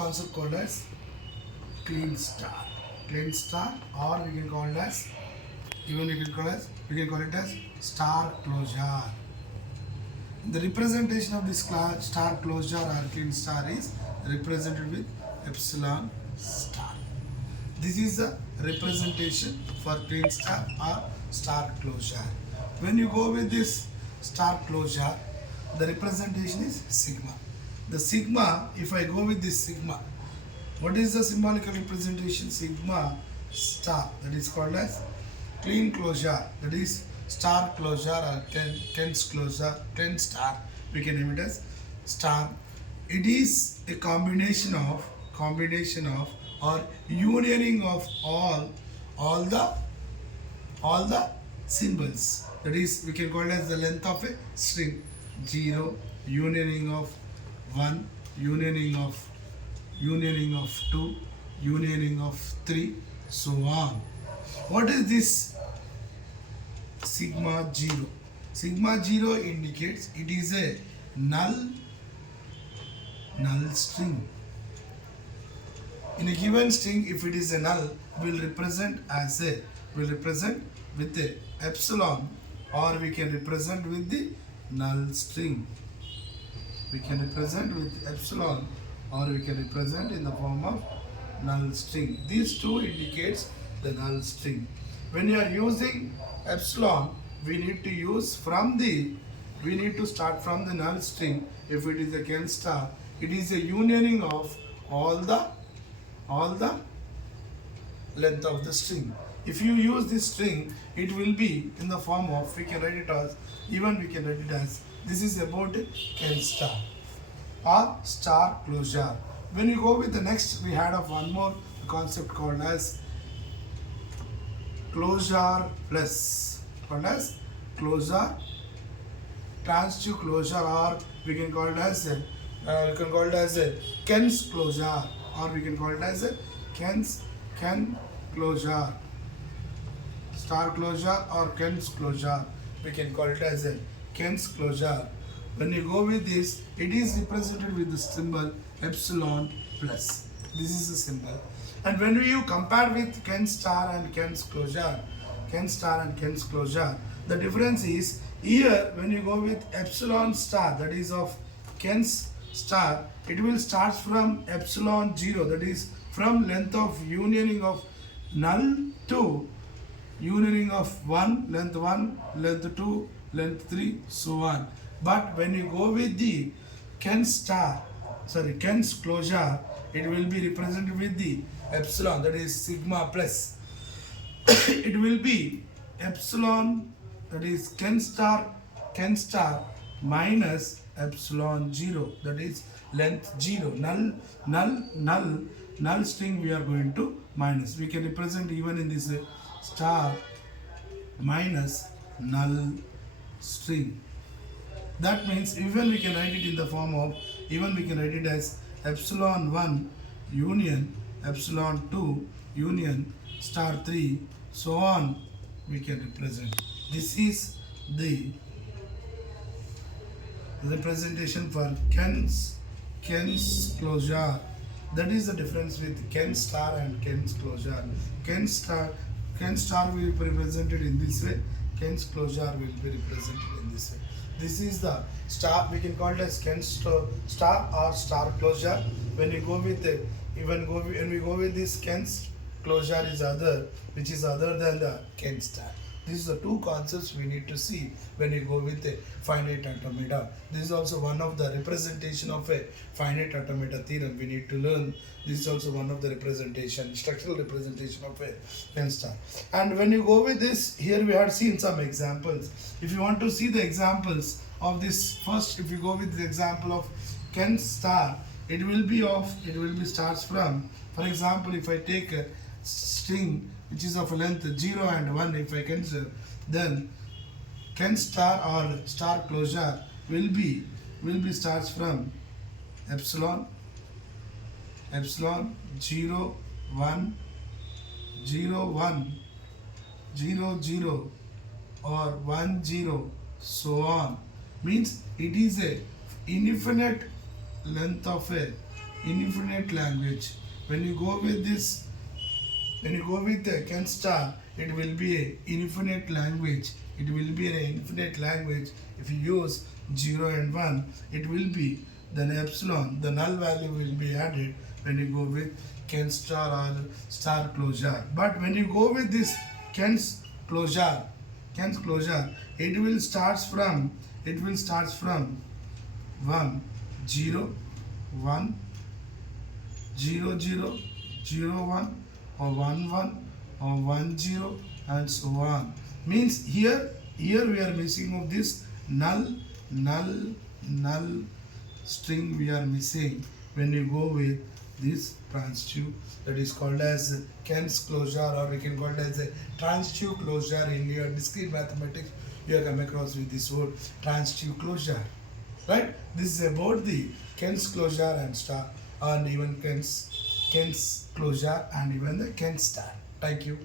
concept called as clean star. Clean star, or we can call it as, even we can call it as star closure. The representation of this star closure or clean star is represented with epsilon star. This is the representation for clean star or star closure. When you go with this star closure, the representation is sigma. The sigma, if I go with this sigma, what is the symbolical representation? Sigma star, that is called as clean closure, that is star closure or Ken's closure, Ken star, we can name it as star. It is a combination of or unioning of all the symbols, that is we can call it as the length of a string. 0, unioning of 1, unioning of 2, unioning of 3, so on. What is this sigma 0? Sigma 0 indicates it is a null string. In a given string, if it is a null, will represent with a epsilon, or we can represent with the null string. We can represent with epsilon, or we can represent in the form of null string. These two indicates the null string. When you are using epsilon, we need to start from the null string. If it is a Ken star, it is a unioning of all the length of the string. If you use this string, it will be in the form of, we can write it as, this is about Ken star or star closure. When you go with the next, we had of one more concept called as closure plus, closure, transitive closure, or we can call it as a Ken's closure, or we can call it as a Ken closure, star closure or Ken's closure. We can call it as a Ken's closure. When you go with this, it is represented with the symbol epsilon plus. This is the symbol. And when you compare with Ken star and Ken's closure, the difference is here when you go with epsilon star, that is of Ken's star, it will start from epsilon 0, that is from length of unioning of null to unioning of 1, length 2, length 3, so on. But when you go with the Ken's closure, it will be represented with the epsilon, that is sigma plus. It will be epsilon, that is Ken star minus epsilon 0, that is length 0. Null string we are going to minus. We can represent even in this star minus null string. That means even we can write it in the form of, we can write it as epsilon 1 union epsilon 2 union star 3, so on we can represent. This is the representation for Ken's closure. That is the difference with Ken star and Ken's closure. Ken star will be represented in this way. Ken's closure will be represented in this way. This is the star. We can call it as Ken star or star closure. When you go with when we go with this Ken's closure is other, which is other than the Ken star. These are the two concepts we need to see when you go with a finite automata. This is also one of the representation of a finite automata theorem we need to learn. This is also one of the structural representation of a Ken star. And when you go with this, here we have seen some examples. If you want to see the examples of this, first if you go with the example of Ken star, it will be starts from, for example, if I take a string which is of length 0 and 1, if I consider, then Ken star or star closure will be starts from epsilon 0 1 0 1 0 0 or 1 0, so on. Means it is a infinite length of a infinite language. When you go with this, when you go with the can star, it will be a infinite language. It will be an infinite language. If you use 0 and 1, it will be then epsilon, the null value will be added when you go with can star or star closure. But when you go with this can's closure, it will starts from 1 0 1 0 0 0 1 or 1 1 or 1 0 and so on. Means here we are missing of this null string we are missing when you go with this transitive, that is called as Kent's closure, or we can call it as a transitive closure. In your discrete mathematics you have come across with this word transitive closure, right? This is about the Kent's closure and star, and even Kent's closure and even the Kent star. Thank you.